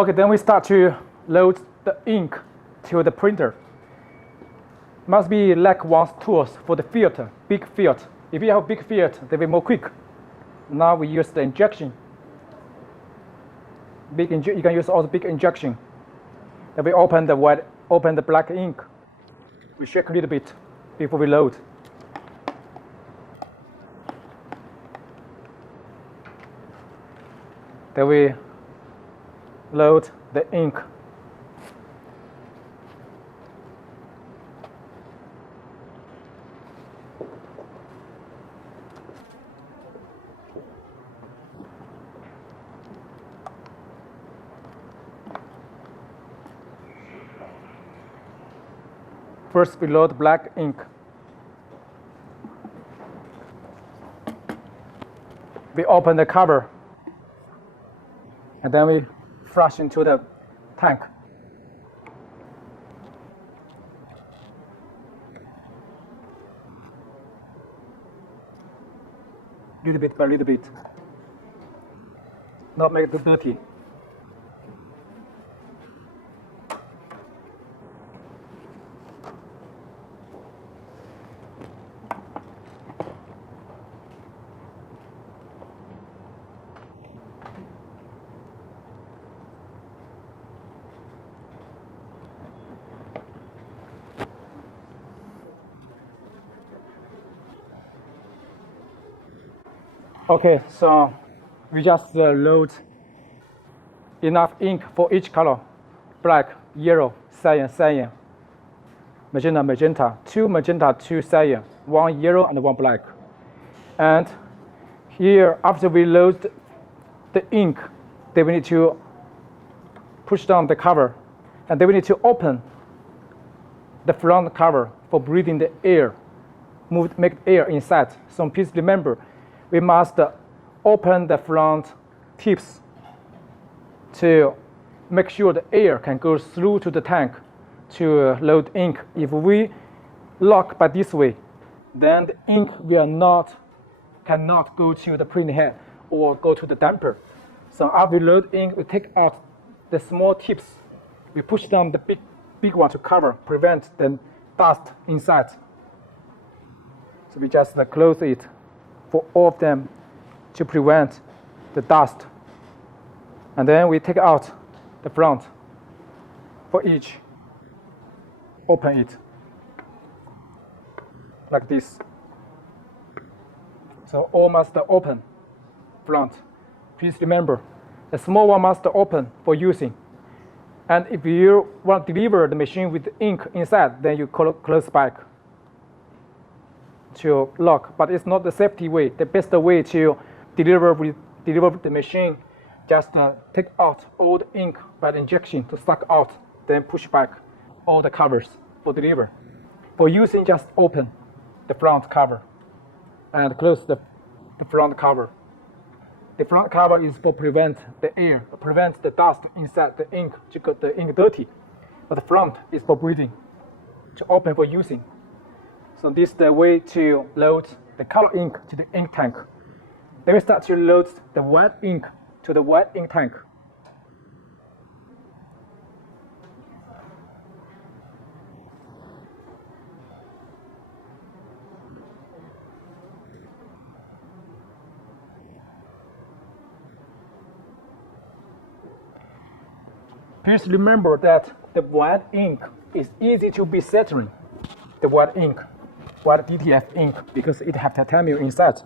Okay, then we start to load the ink to the printer. Must be like one's tools for the filter, big filter. If you have big filter, they'll be more quick. Now we use the injection. You can use all the big injection. Then we open the black ink. We shake a little bit before we load. Then we load the ink. First, we load black ink. We open the cover, and then we flush into the tank. Little bit by little bit. Not make it dirty. Okay, so we just load enough ink for each color: black, yellow, cyan, magenta, 2 magenta, 2 cyan, 1 yellow and 1 black. And here, after we load the ink, then we need to push down the cover, and then we need to open the front cover for breathing the air, make air inside. So please remember, we must open the front tips to make sure the air can go through to the tank to load ink. If we lock by this way, then the ink cannot go to the printing head or go to the damper. So after we load ink, we take out the small tips. We push down the big one to cover, prevent the dust inside. So we just close it for all of them to prevent the dust. And then we take out the front for each. Open it like this. So all must open front. Please remember, the small one must open for using. And if you want to deliver the machine with ink inside, then you close back to lock. But it's not the safety way. The best way to deliver the machine, just take out all the ink by the injection to suck out, then push back all the covers for deliver. For using, just open the front cover and close the front cover. The front cover is for prevent the dust inside the ink to get the ink dirty. But the front is for breathing, to open for using. So this is the way to load the color ink to the ink tank. Then we start to load the white ink to the white ink tank. Please remember that the white ink is easy to be settling. The white DTF ink, because it has titanium inside.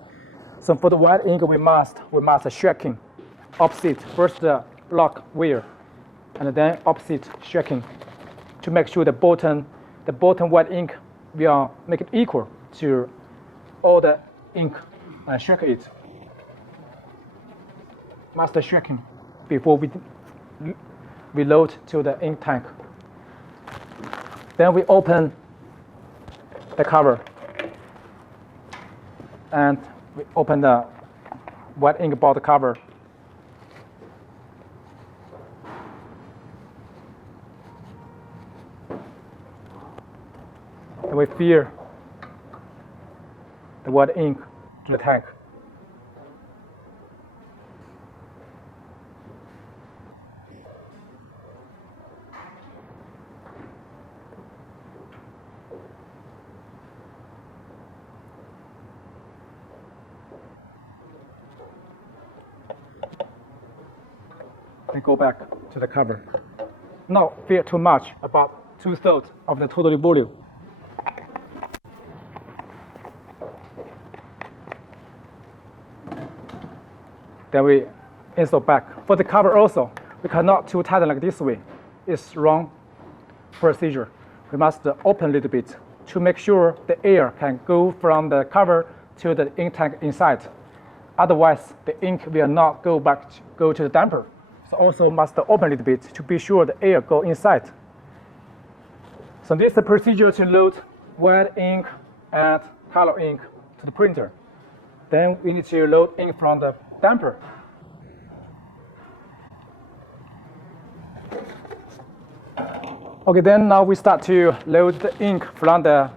So for the white ink, we must shaking opposite. First block wear, and then opposite shaking to make sure the bottom white ink will make it equal to all the ink and shake it. Must shaking before we load to the ink tank. Then we open the cover and we open the white ink bottle cover. And we fill the white ink to the tank. We go back to the cover. Not fear too much, about 2/3 of the total volume. Then we install back. For the cover also, we cannot too tighten like this way. It's wrong procedure. We must open a little bit to make sure the air can go from the cover to the ink tank inside. Otherwise, the ink will not go to the damper. So also must open a little bit to be sure the air go inside. So this is the procedure to load white ink and color ink to the printer. Then we need to load ink from the damper. Okay, then now we start to load the ink from the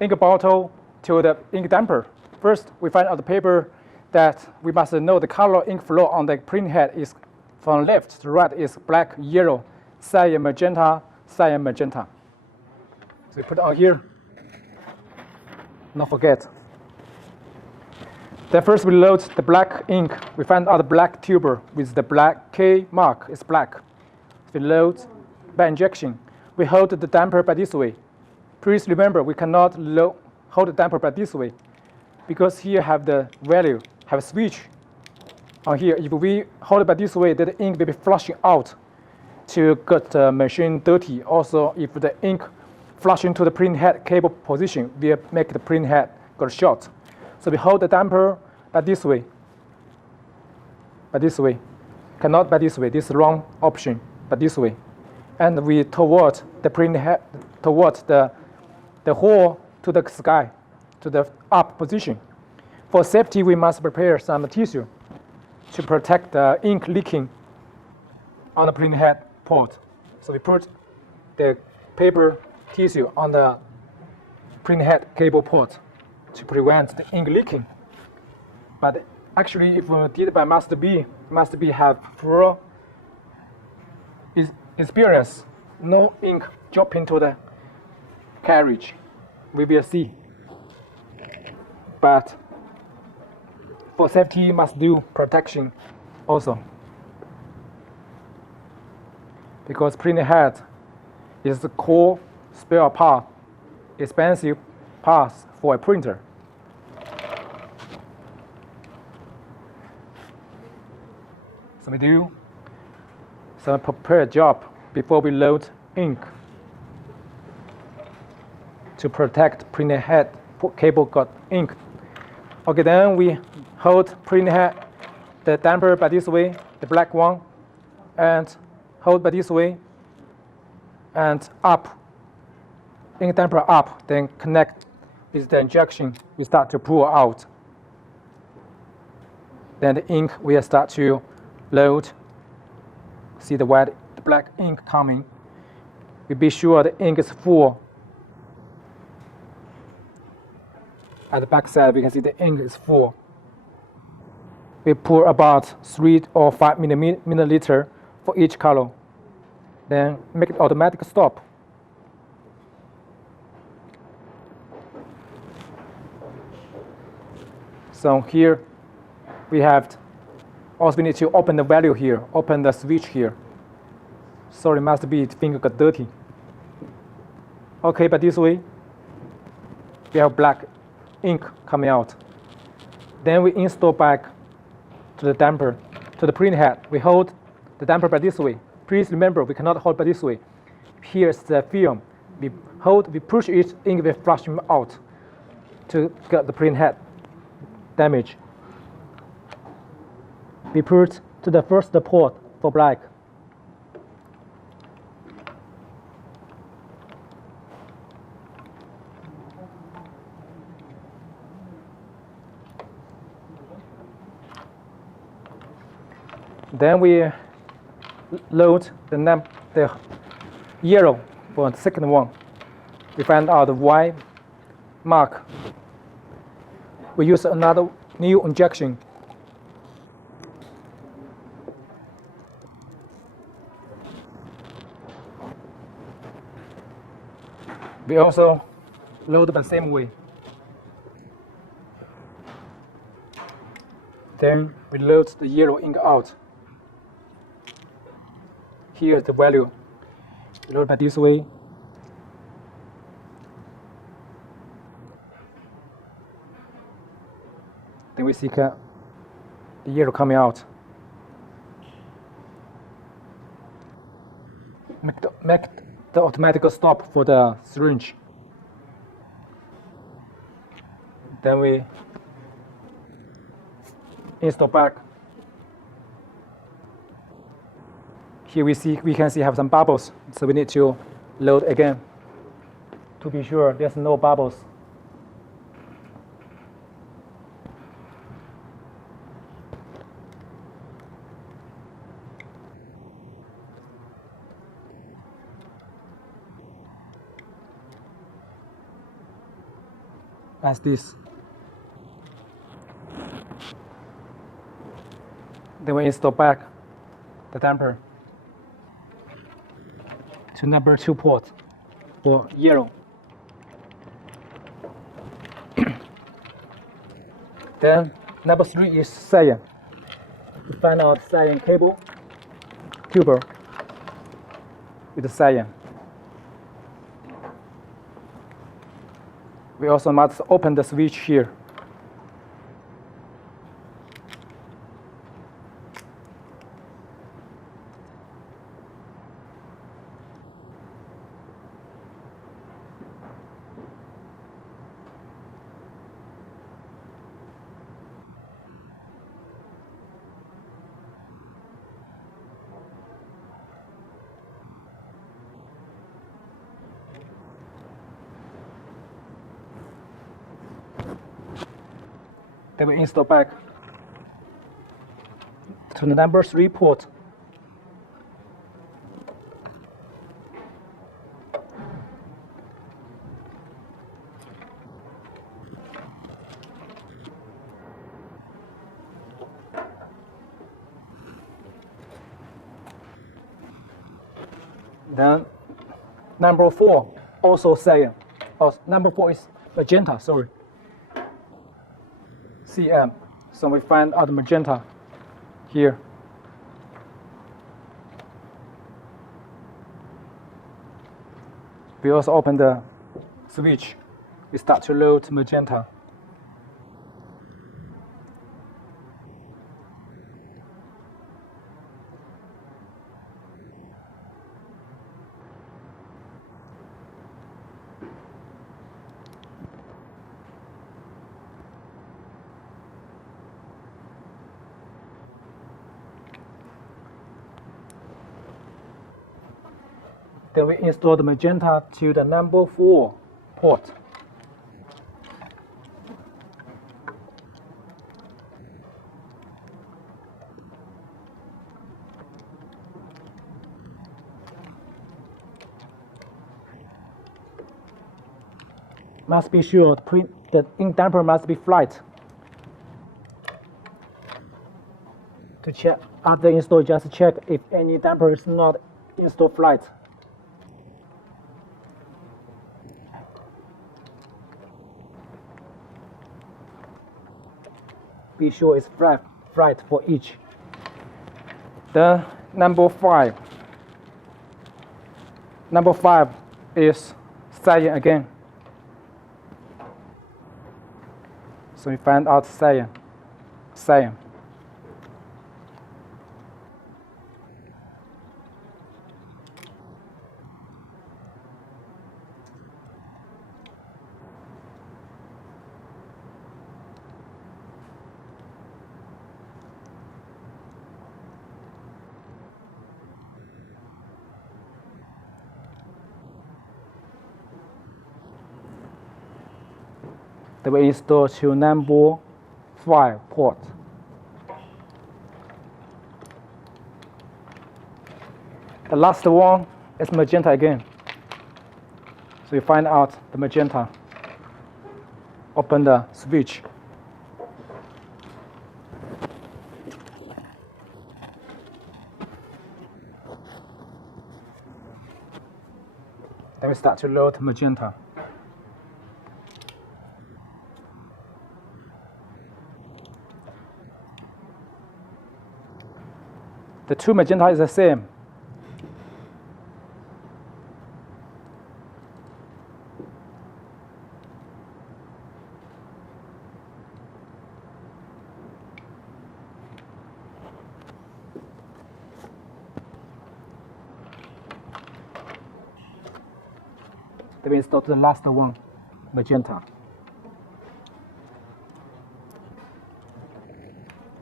ink bottle to the ink damper. First, we find out the paper that we must know the color ink flow on the print head is from left to right is black, yellow, cyan, magenta, cyan, magenta. So we put it on here. Not forget. Then first we load the black ink. We find out the black tuber with the black K mark is black. So we load by injection. We hold the damper by this way. Please remember, we cannot hold the damper by this way because here have the value, have a switch on here. If we hold it by this way, then the ink will be flushing out to get the machine dirty. Also, if the ink flush into the print head cable position, will make the print head get short. So we hold the damper by this way. By this way. Cannot by this way. This is the wrong option. But this way. And we toward the print head, towards the hole to the sky, to the up position. For safety, we must prepare some tissue to protect the ink leaking on the print head port. So we put the paper tissue on the print head cable port to prevent the ink leaking. But actually, if we did it by must be have full experience, no ink drop into the carriage. We will see. But for safety, must do protection also. Because printing head is the core spare part, expensive parts for a printer. So we do some prepared job before we load ink to protect printer head cable got ink. Okay, then we hold printer head, the damper by this way, the black one, and hold by this way, and up, ink damper up, then connect with the injection. We start to pour out. Then the ink will start to load. See the white, the black ink coming. We be sure the ink is full. At the back side, we can see the ink is full. We pour about 3 or 5 milliliter for each color. Then make it automatic stop. So here we have also we need to open the value here, open the switch here. Sorry, must be finger got dirty. Okay, but this way we have black ink coming out. Then we install back to the damper, to the print head. We hold the damper by this way. Please remember, we cannot hold by this way. Here's the film. We hold, we push it, ink will flush out to get the print head damage. We put to the first port for black. Then we load the yellow for the second one. We find out the white mark. We use another new injection. We also load the same way. Then we load the yellow ink out. here is the value. Load by this way. Then we see the yellow coming out. Make the automatic stop for the syringe. Then we install back. Here we can see have some bubbles, so we need to load again to be sure there's no bubbles. As this. Then we install back the damper to number 2 port for yellow. Then number 3 is cyan. We find out cyan cable tuber with the cyan. We also must open the switch here. Then we install back to the number 3 port. Then number 4 also cyan. Oh, number 4 is magenta, sorry. CM. So we find out magenta here. We also open the switch. We start to load magenta. Then we install the magenta to the number 4 port. Must be sure the ink damper must be flat. To check after install, just check if any damper is not installed flat. Be sure it's flat for each. Then number 5. Number 5 is cyan again. So we find out cyan. Then we install to number 5 port. The last one is magenta again. So you find out the magenta. Open the switch. Then we start to load magenta. The 2 magenta is the same. we install the last one, magenta.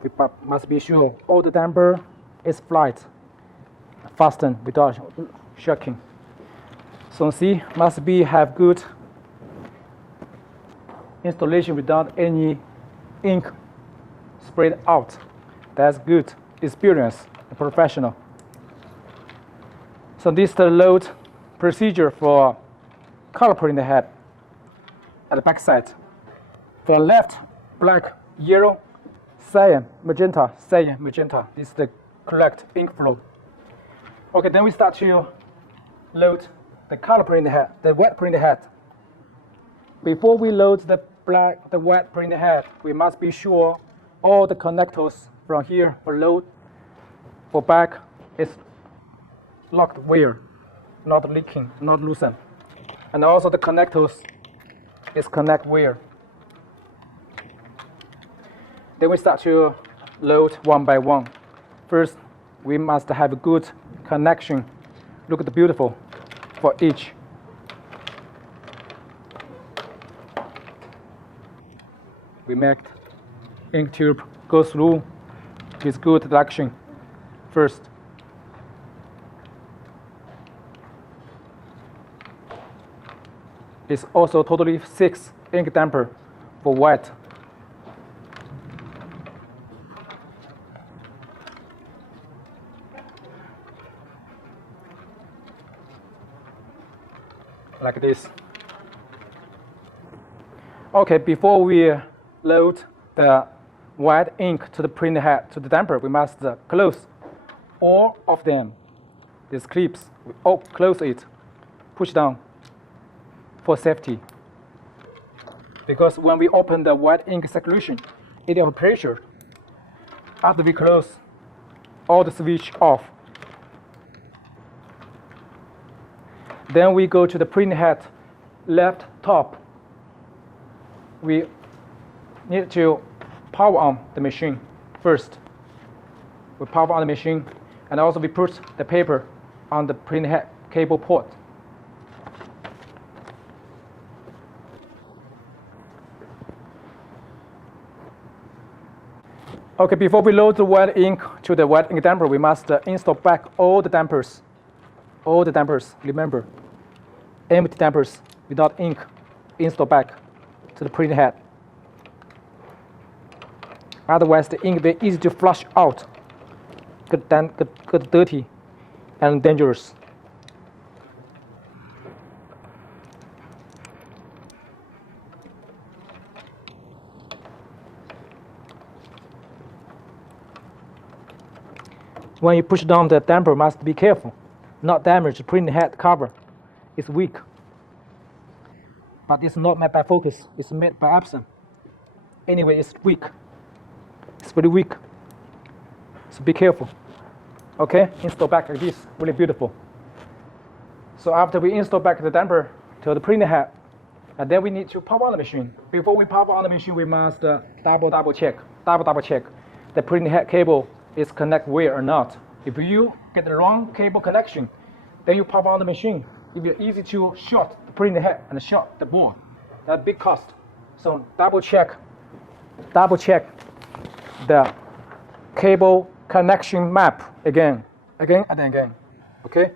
We must be sure all the damper is flat, fastened without shocking. So see, must be have good installation without any ink sprayed out. That's good experience, professional. So this is the load procedure for color printing head at the back side. For left, black, yellow, cyan, magenta, cyan, magenta. This is the correct ink flow. Okay, then we start to load the color printing head, the wet printing head. Before we load the wet printing head, we must be sure all the connectors from here for load, for back is locked wear, not leaking, not loosened. And also the connectors is connect wear. Then we start to load one by one. First, we must have a good connection. Look at the beautiful for each. We make ink tube go through with good direction first. It's also totally 6 ink damper for wet. Like this. Okay, before we load the white ink to the printer head, to the damper, we must close all of them. These clips, we all close it, push down for safety. Because when we open the white ink circulation, it has pressure. After we close, all the switch off. Then we go to the printer head, left top. We need to power on the machine first. We power on the machine, and also we put the paper on the printer head cable port. Okay, before we load the white ink to the white ink damper, we must install back all the dampers. All the dampers, remember, empty dampers without ink, install back to the printer head. Otherwise, the ink will be easy to flush out, get dirty and dangerous. When you push down the damper, must be careful, not damage the printer head cover. It's weak, but it's not made by Focus. It's made by Epson. Anyway, it's weak. It's very weak. So be careful. Okay, install back like this. Really beautiful. So after we install back the damper to the printer head, and then we need to power on the machine. Before we power on the machine, we must double check the printer head cable is connect wear or not. If you get the wrong cable connection, then you power on the machine. It will be easy to short the printer head and short the board. That's big cost. So double check the cable connection map again and again. Okay?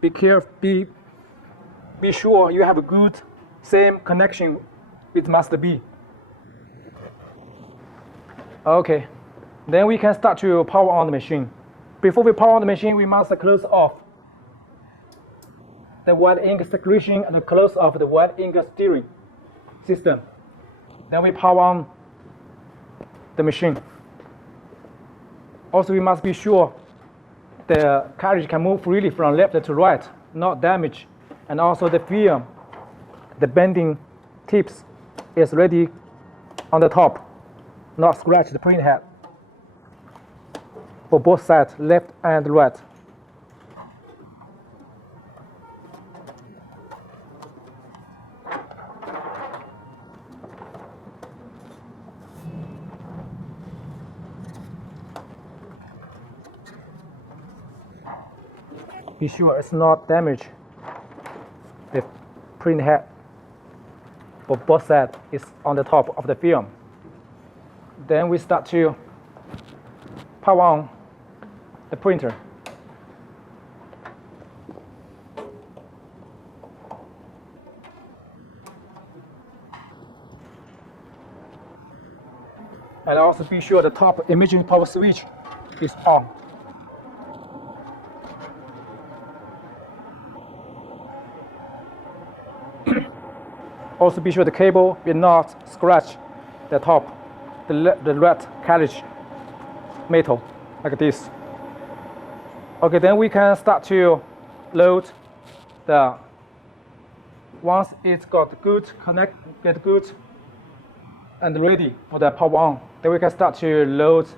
Be careful. Be sure you have a good same connection with must be. Okay. Then we can start to power on the machine. Before we power on the machine, we must close off the white ink circulation and close off the white ink steering system. Then we power on the machine. Also, we must be sure the cartridge can move freely from left to right, not damage. And also the film, the bending tips is ready on the top, not scratch the print head. For both sides, left and right. Be sure it's not damaged. The print head for both sides is on the top of the film. Then we start to power on the printer. And also be sure the top imaging power switch is on. Also be sure the cable will not scratch the top, the red carriage metal, like this. Okay, then we can start to load the, once it's got good get good and ready for the power on, then we can start to load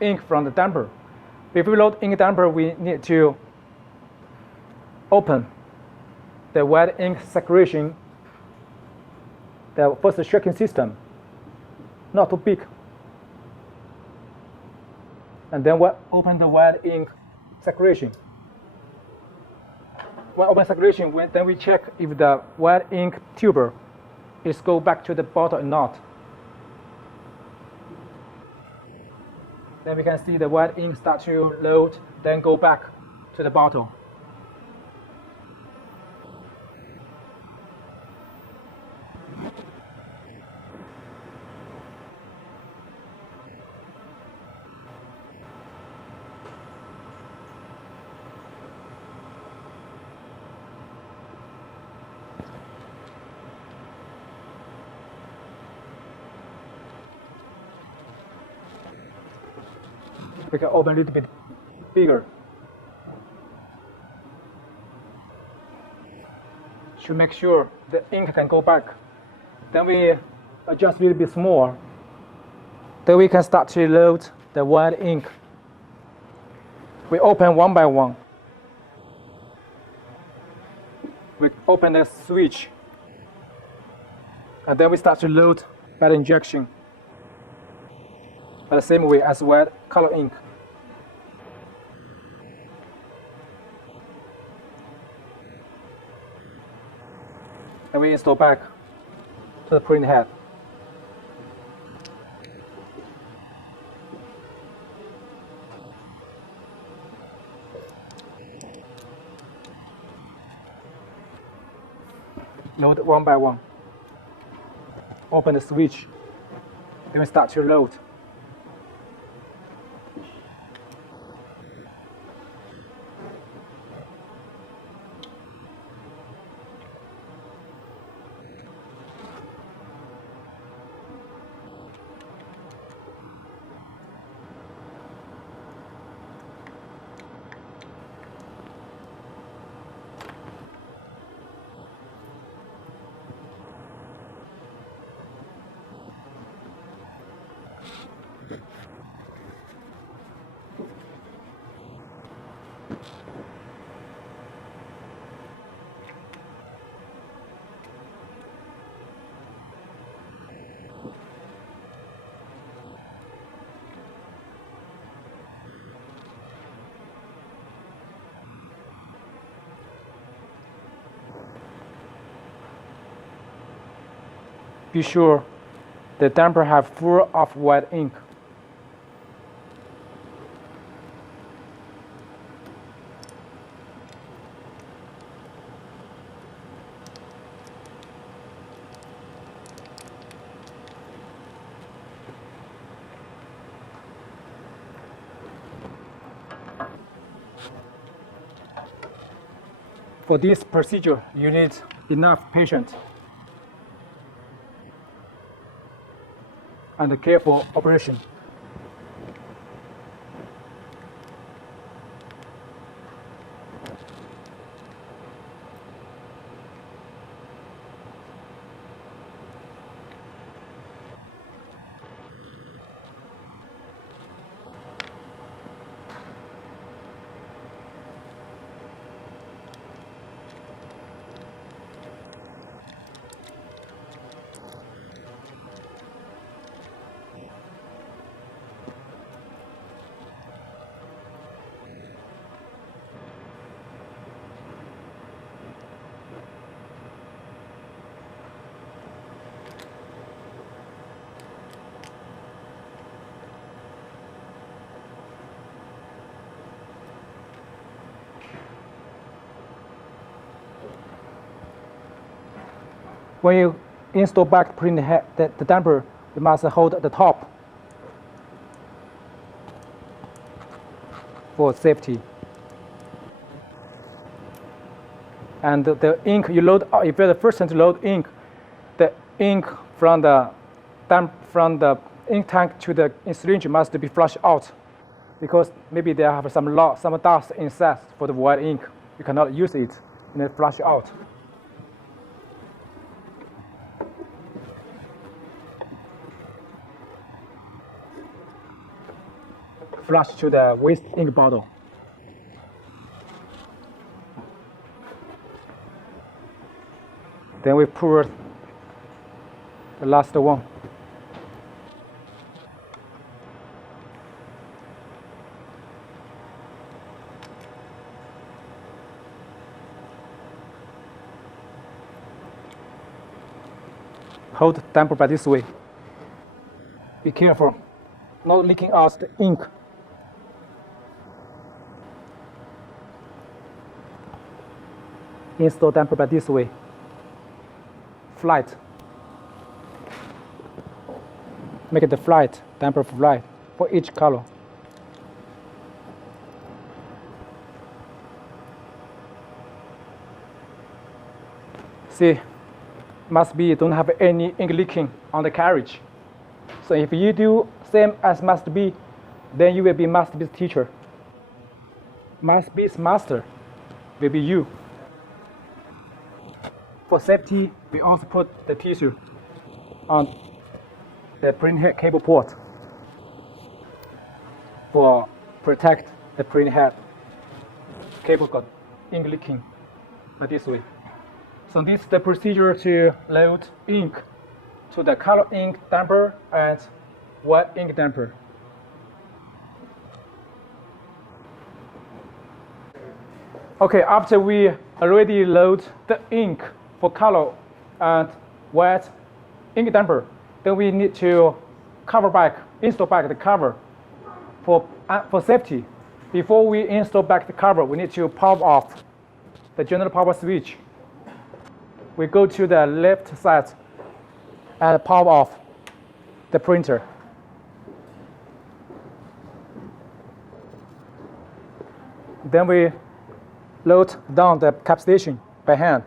ink from the damper. Before we load ink damper, we need to open the white ink saturation, the first shaking system, not too big. And then we'll open the white ink saturation. When open saturation, then we check if the white ink tuber is go back to the bottle or not. Then we can see the white ink start to load, then go back to the bottle. We can open a little bit bigger. To make sure the ink can go back. Then we adjust a little bit more. Then we can start to load the white ink. We open one by one. We open the switch. And then we start to load by the injection. By the same way as white color ink. And we install back to the print head. Load one by one. Open the switch. Then we start to load. Be sure the damper have full of white ink. For this procedure, you need enough patience and a careful operation. When you install back print head, the damper, you must hold the top for safety. And the ink you load, if you're the first time to load ink, the ink from the ink tank to the syringe must be flushed out, because maybe they have some dust inside for the white ink. You cannot use it and then flush it out. Flush to the waste ink bottle. Then we pour the last one. Hold the damper by this way. Be careful, not leaking out the ink. Install damper by this way. Flight. Make it the flight, damper flight for each color. See, must be don't have any ink leaking on the carriage. So if you do same as must be, then you will be must be teacher. Must be's master will be you. For safety, we also put the tissue on the print head cable port for protect the print head cable got ink leaking like this way. So this is the procedure to load ink to the color ink damper and white ink damper. Okay, after we already load the ink for color and white ink damper, then we need to install back the cover for safety. Before we install back the cover, we need to power off the general power switch. We go to the left side and power off the printer. Then we load down the cap station by hand.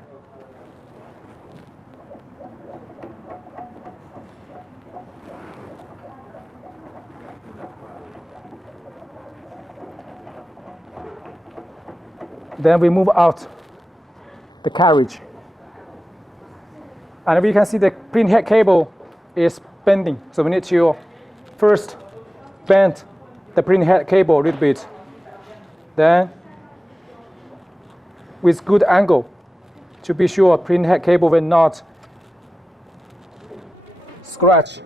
Then we move out the carriage. And we can see the print head cable is bending. So we need to first bend the print head cable a little bit. Then with good angle to be sure print head cable will not scratch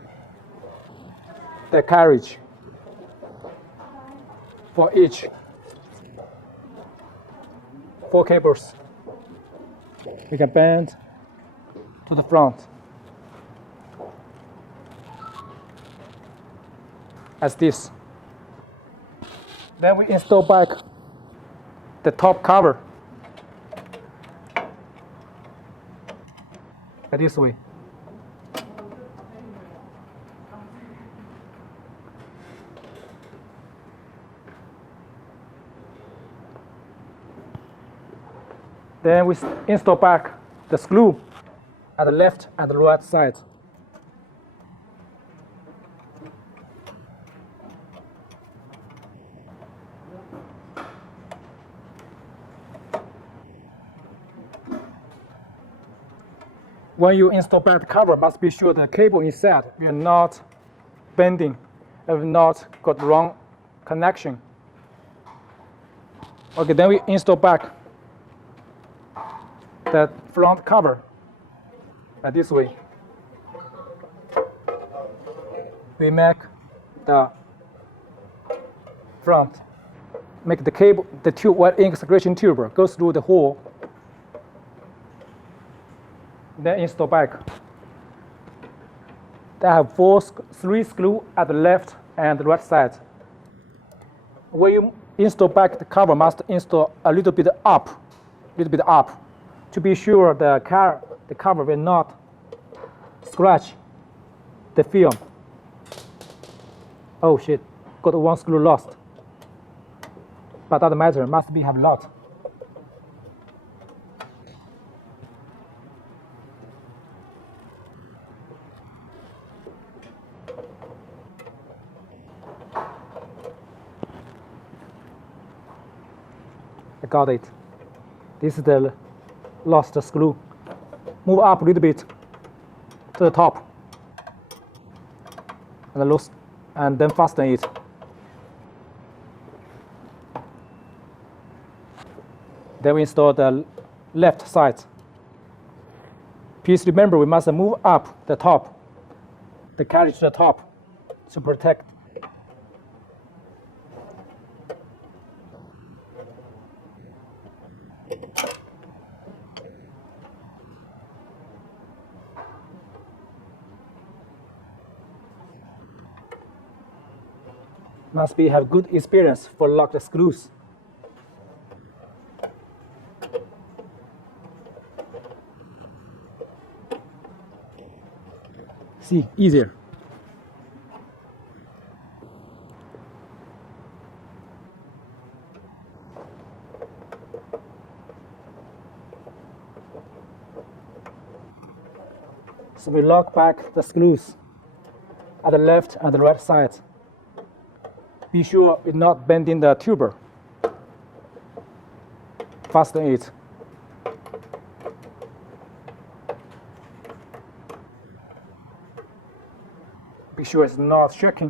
the carriage for each 4 cables. We can bend to the front as this. Then we install back the top cover like this way. Then we install back the screw at the left and the right side. When you install back the cover, must be sure the cable inside will not bending, will not got wrong connection. Okay, then we install back the front cover like this way. We make the front, make the cable, the tube, white ink secretion tube goes through the hole. Then install back. They have 3 screws at the left and the right side. When you install back the cover, must install a little bit up, to be sure the cover will not scratch the film. Oh shit, got one screw lost. But doesn't matter, must be have a lot. I got it. This is the lost screw. Move up a little bit to the top and loose, and then fasten it. Then we install the left side. Please remember we must move up the top, the carriage to the top to protect. Must be have good experience for lock the screws. See, easier. So we lock back the screws at the left and the right side. Be sure it's not bending the tuber. Fasten it. Be sure it's not shaking.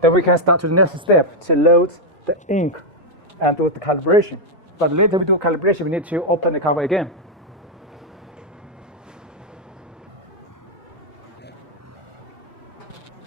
Then we can start to the next step to load the ink and do the calibration. But later we do calibration, we need to open the cover again.